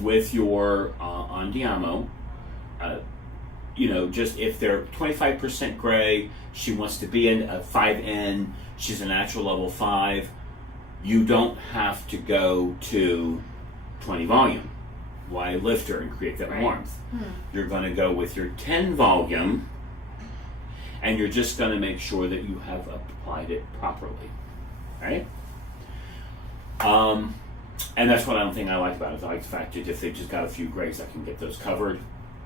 with your Andiamo, just if they're 25% gray, she wants to be in a 5N, she's a natural level 5, you don't have to go to 20 volume. Why lift her and create that warmth? You're going to go with your 10 volume, and you're just going to make sure that you have applied it properly, right? And that's what I don't think I like about it. I like the fact that if they've just got a few grays, I can get those covered.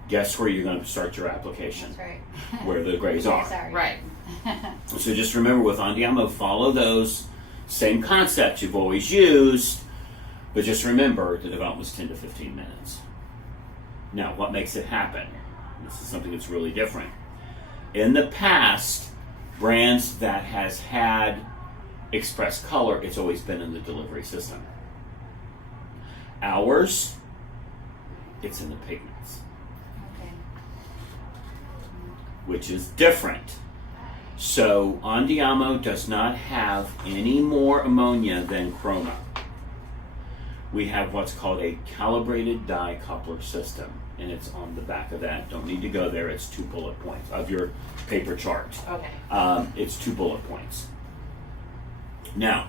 Guess where you're going to start your application? That's right. Where the grays are. Right. So just remember with Andiamo, follow those same concepts you've always used, but just remember the development was 10 to 15 minutes. Now, what makes it happen? This is something that's really different. In the past, brands that has had express color, it's always been in the delivery system. Ours, it's in the pigments, which is different. So Andiamo does not have any more ammonia than Chroma. We have what's called a calibrated dye coupler system, and it's on the back of that. Don't need to go there. It's 2 bullet points of your paper chart. Okay. It's 2 bullet points. Now,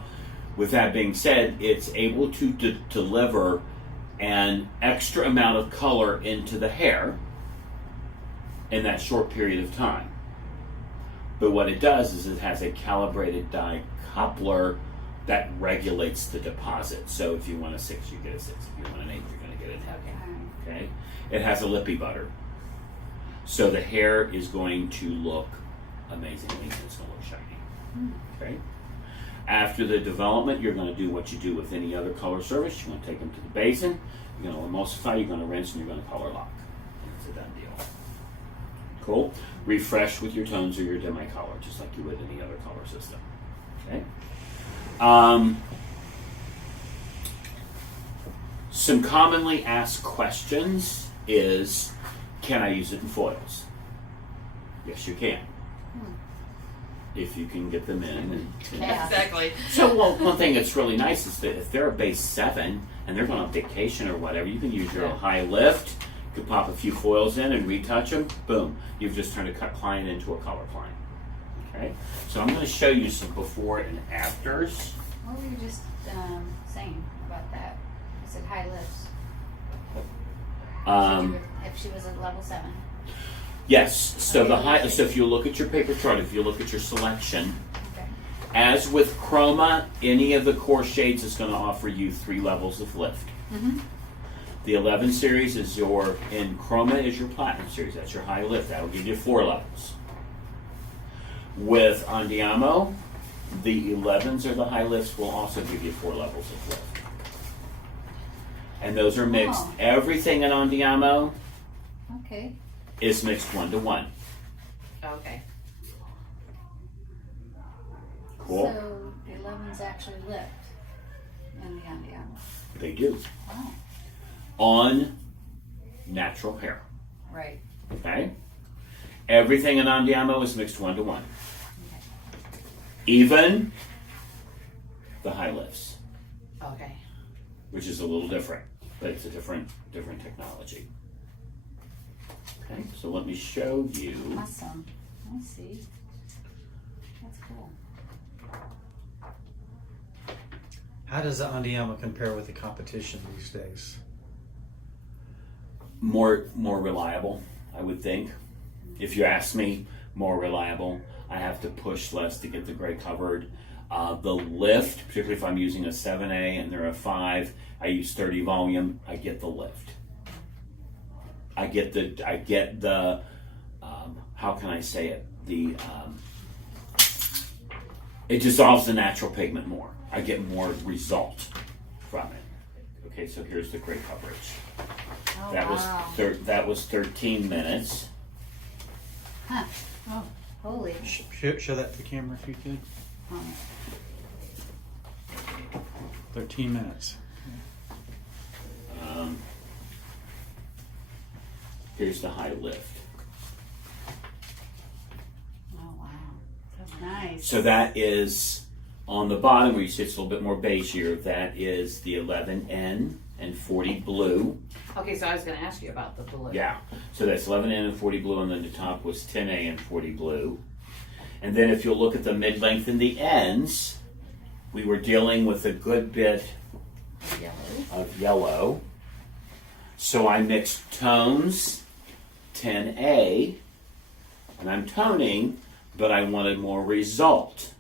with that being said, it's able to deliver an extra amount of color into the hair in that short period of time. But what it does is it has a calibrated dye coupler that regulates the deposit. So if you want a 6, you get a 6. If you want an 8, you're going to get an 8. Okay. It has a lippy butter. So the hair is going to look amazingly, and it's going to look shiny. Okay. After the development, you're going to do what you do with any other color service. You're going to take them to the basin, you're going to emulsify, you're going to rinse, and you're going to color lock. And it's a done deal. Cool. Refresh with your tones or your demi-color, just like you would any other color system. Okay. Some commonly asked questions is, can I use it in foils? Yes, you can. If you can get them in. And Exactly. So, one thing that's really nice is that if they're a base 7 and they're going on vacation or whatever, you can use your high lift. You can pop a few foils in and retouch them. Boom. You've just turned a cut client into a color client. Okay? So I'm going to show you some before and afters. What were you just saying about that? I said high lifts. If she was at level 7. Yes. So So if you look at your paper chart, if you look at your selection, as with Chroma, any of the core shades is going to offer you 3 levels of lift. The 11 series is in Chroma is your Platinum series. That's your high lift. That will give you 4 levels. With Andiamo, the 11s or the high lifts will also give you 4 levels of lift. And those are mixed. Oh. Everything in Andiamo is mixed 1-to-1. Okay. Cool. So the 11s actually lift in the Andiamo. They do. Oh. On natural hair. Right. Okay? Everything in Andiamo is mixed 1-to-1. Even the high lifts. Okay. Which is a little different, but it's a different technology. Okay, so let me show you. Awesome. I see. That's cool. How does the Andiamo compare with the competition these days? More reliable, I would think. If you ask me, more reliable. I have to push less to get the gray covered. The lift, particularly if I'm using a 7A and they're a 5, I use 30 volume, I get the lift. I get the how can I say it? It dissolves the natural pigment more. I get more result from it. Okay, so here's the gray coverage. Oh, That was 13 minutes. Huh. Oh, holy. Show that to the camera if you could. 13 minutes. Here's the high lift. Oh, wow. That's nice. So that is on the bottom where you see it's a little bit more beige here. That is the 11N and 40 blue. Okay, so I was going to ask you about the blue. Yeah, so that's 11N and 40 blue, and then the top was 10A and 40 blue. And then if you'll look at the mid-length and the ends, we were dealing with a good bit Yellow. of yellow. So I mixed tones, 10A, and I'm toning, but I wanted more result.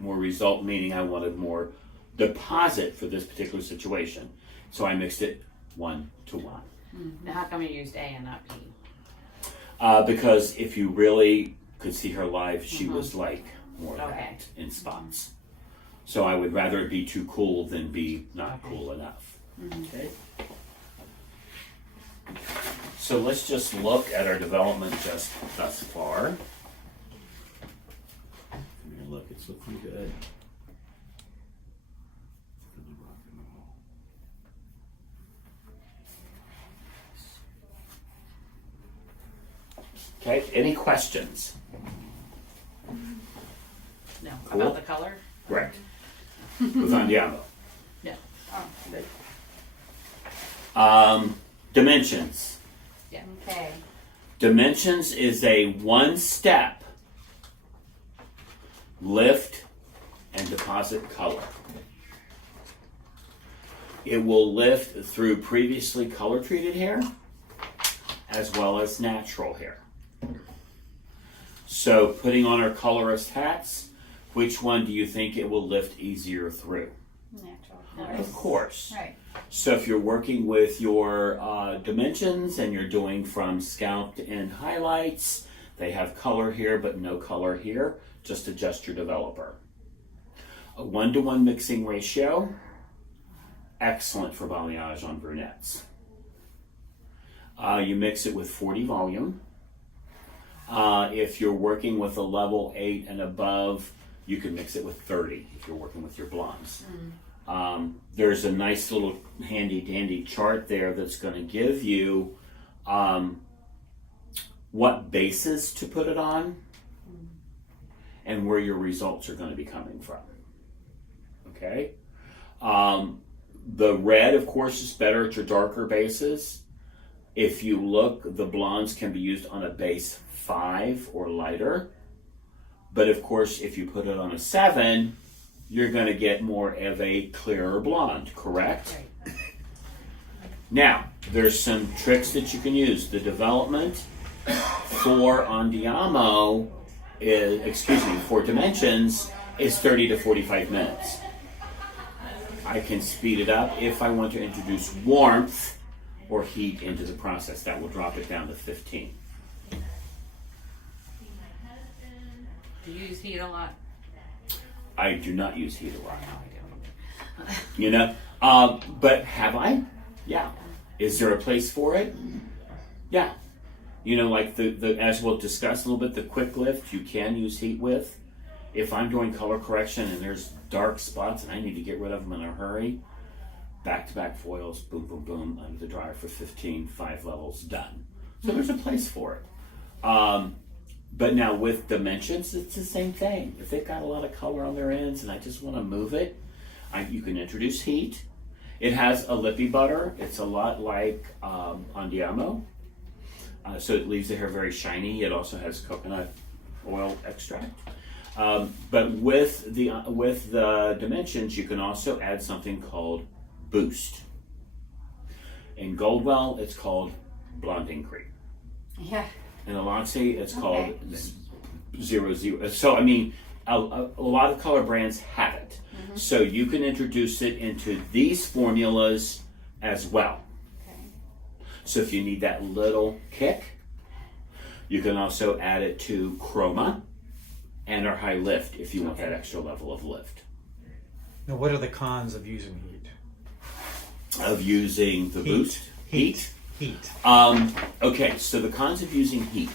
More result meaning I wanted more deposit for this particular situation. So I mixed it 1 to 1. Now, how come you used A and not P? Because if you really could see her live, she was like more of Okay. that in spots. So I would rather it be too cool than be not Okay. cool enough. Okay. So let's just look at our development just thus far. Come here, look, it's looking good. Okay, any questions? No. Cool. About the color? Correct. With Andiamo. No. Oh, Dimensions. okay. Dimensions is a one-step lift and deposit color. It will lift through previously color-treated hair as well as natural hair. So putting on our colorist hats, which one do you think it will lift easier through? Natural. Of course. Right. So if you're working with your dimensions and you're doing from scalp to end highlights, they have color here but no color here, just adjust your developer. A 1-to-1 mixing ratio, excellent for balayage on brunettes. You mix it with 40 volume. If you're working with a level 8 and above, you can mix it with 30 if you're working with your blondes. There's a nice little handy dandy chart there that's going to give you what bases to put it on and where your results are going to be coming from. Okay? The red, of course, is better at your darker bases. If you look, the blondes can be used on a base 5 or lighter. But of course, if you put it on a 7, you're going to get more of a clearer blonde, correct? Right. Now, there's some tricks that you can use. The development for Andiamo for dimensions is 30 to 45 minutes. I can speed it up if I want to introduce warmth or heat into the process. That will drop it down to 15. Do you use heat a lot? I do not use heat a lot. No, I don't. You know, but have I? Yeah. Is there a place for it? Yeah. You know, like the as we'll discuss a little bit, the quick lift you can use heat with. If I'm doing color correction and there's dark spots and I need to get rid of them in a hurry, back-to-back foils, boom, boom, boom, under the dryer for 15, 5 levels, done. So there's a place for it. But now with dimensions, it's the same thing. If they've got a lot of color on their ends and I just want to move it, you can introduce heat. It has a lippy butter. It's a lot like Andiamo. So it leaves the hair very shiny. It also has coconut oil extract. But with the dimensions, you can also add something called Boost. In Goldwell, it's called Blonding Cream. Yeah. In Aloxxi, it's called Okay. 00. So, I mean, a lot of color brands have it. Mm-hmm. So you can introduce it into these formulas as well. Okay. So if you need that little kick, you can also add it to Chroma and our high lift if you want that extra level of lift. Now, what are the cons of using heat? Of using the Boost? Heat? Heat. Okay, so the cons of using heat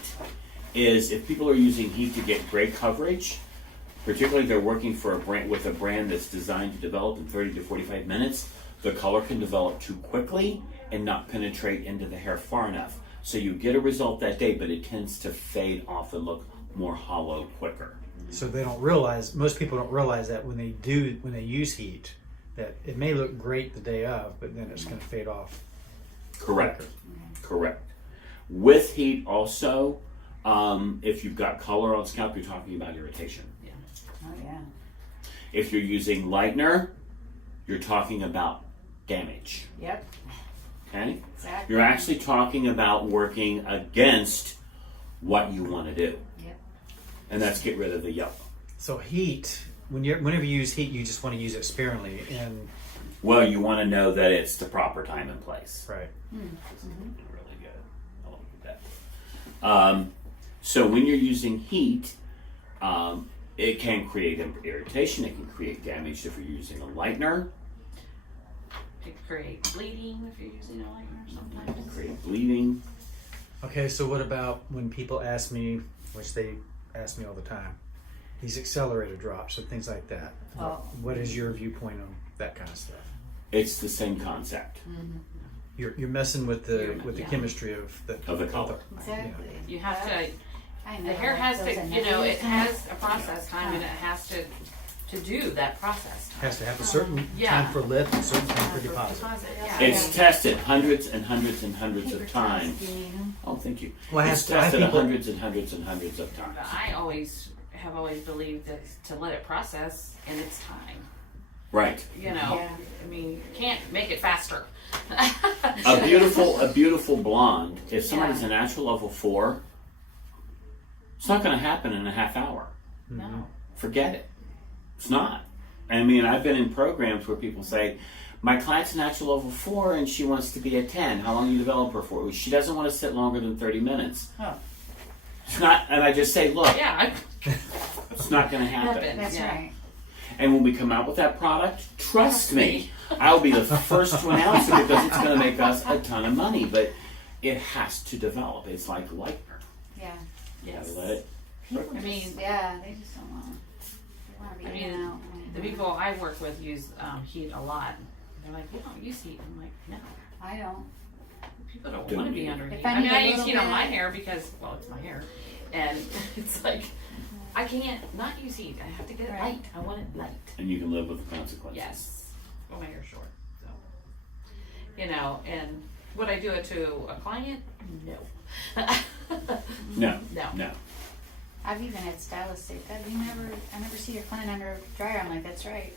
is if people are using heat to get great coverage, particularly if they're working for with a brand that's designed to develop in 30 to 45 minutes, the color can develop too quickly and not penetrate into the hair far enough. So you get a result that day, but it tends to fade off and look more hollow quicker. So they don't realize, most people don't realize that when they use heat, that it may look great the day of, but then it's going to fade off. Correct. quicker. Correct. With heat also, if you've got color on scalp, you're talking about irritation. Oh yeah. If you're using lightener, you're talking about damage. Yep. Okay? Exactly. You're actually talking about working against what you want to do. Yep. And that's get rid of the yellow. So heat, whenever you use heat, you just want to use it sparingly. And Well, you want to know that it's the proper time and place. right. Really good. I like that. So when you're using heat, it can create irritation. It can create damage if you're using a lightener. It could create bleeding if you're using a lightener sometimes. Create bleeding. Okay, so what about when people ask me, which they ask me all the time, these accelerator drops or things like that? Oh. What is your viewpoint on that kind of stuff? It's the same concept. You're messing with the Yeah. chemistry of the color. Exactly. You have to. I know. The hair has Those to. are You know, it nice. has a process time, and it has to do that process time. Has to have a certain Yeah. time for lift and a certain time for deposit. Yeah. It's tested hundreds and hundreds and hundreds Paper of times. towels, you need 'em. Oh, thank you. Well, I It's have tested people- hundreds and hundreds and hundreds of times. But I have always believed that to let it process in its time. Right. You know, Yeah. I mean, you can't make it faster. A beautiful blonde. If somebody's Yeah. a natural level 4, it's not going to happen in a half hour. No. Forget it. It's not. I mean, I've been in programs where people say, my client's a natural level 4 and she wants to be a 10. How long do you develop her for? She doesn't want to sit longer than 30 minutes. Oh. It's not, and I just say, look, Yeah, it's not going to happen. Happen. That's Yeah. right. And when we come out with that product, trust me, I'll be the first to announce it because it's going to make us a ton of money. But it has to develop. It's like lightener. Yeah. You yes. gotta let it. People I mean- just, yeah, they just don't want. They want to be I in mean, and out. the people I work with use heat a lot. They're like, you don't use heat. I'm like, no. I don't. People don't Don't want to need be it. under heat. If I I mean, need a I use little heat on bit- my hair because, well, it's my hair. And it's like, I can't not use heat. I have to get it Right. light. I want it light. And you can live with the consequences. Yes. Well, my hair's short. So, you know, and would I do it to a client? No. No. No. No. I've even had stylists say that I never see your client under a dryer. I'm like, that's right.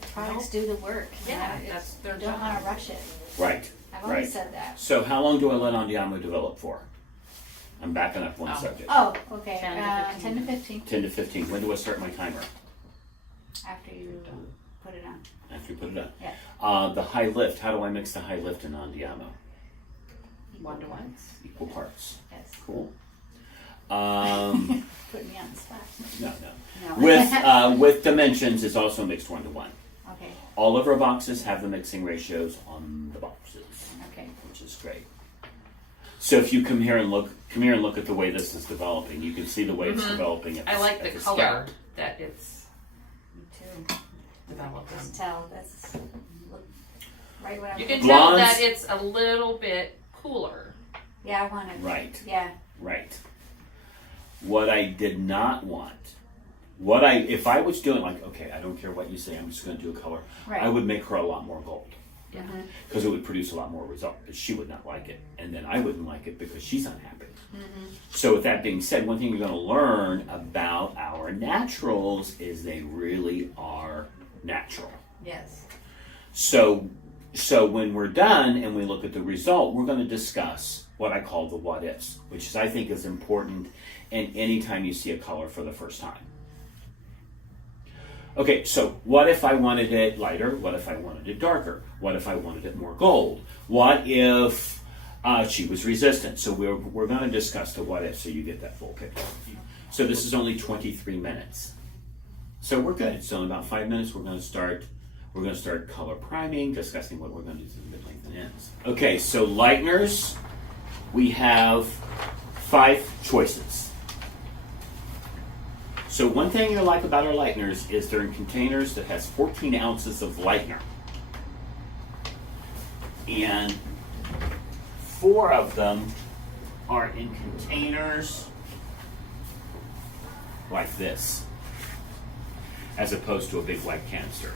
The products do the work. you Yeah, know, it's- that's their you don't want job. to rush it. Right. I've always Right. said that. So how long do I let Andiamo develop for? I'm backing up one Oh. subject. Oh, okay. 10 to 10 to 15 10 to 15. When do I start my timer? after you put it on. After you put it up. Yeah. The high lift. How do I mix the high lift and Andiamo? 1 to 1. Equal parts. Yes. Cool. Put me on the spot. No. No. With dimensions, it's also mixed 1 to 1. Okay. All of our boxes have the mixing ratios on the boxes, Okay. which is great. So if you come here and look at the way this is developing, you can see the way it's developing. At I like at the scalp. color that it's Me too. developed. Just tell. That's look, right what I'm You can looking tell Blondes- that it's a little bit cooler. Yeah, I want it. Right. Yeah. Right. What I did not want, if I was doing like, okay, I don't care what you say, I'm just going to do a color. Right. I would make her a lot more gold Yeah. because it would produce a lot more result. But she would not like it, and then I wouldn't like it because she's unhappy. So with that being said, one thing you're going to learn about our naturals is they really are natural. Yes. So when we're done and we look at the result, we're going to discuss what I call the what ifs, which I think is important in any time you see a color for the first time. Okay, so what if I wanted it lighter? What if I wanted it darker? What if I wanted it more gold? What if she was resistant? So we're going to discuss the what if so you get that full picture. So this is only 23 minutes. So we're good. It's only about 5 minutes. We're going to start color priming, discussing what we're going to do to the mid length and ends. Okay, so lighteners, we have 5 choices. So one thing you like about our lighteners is they're in containers that has 14 ounces of lightener. And 4 of them are in containers like this, as opposed to a big white canister.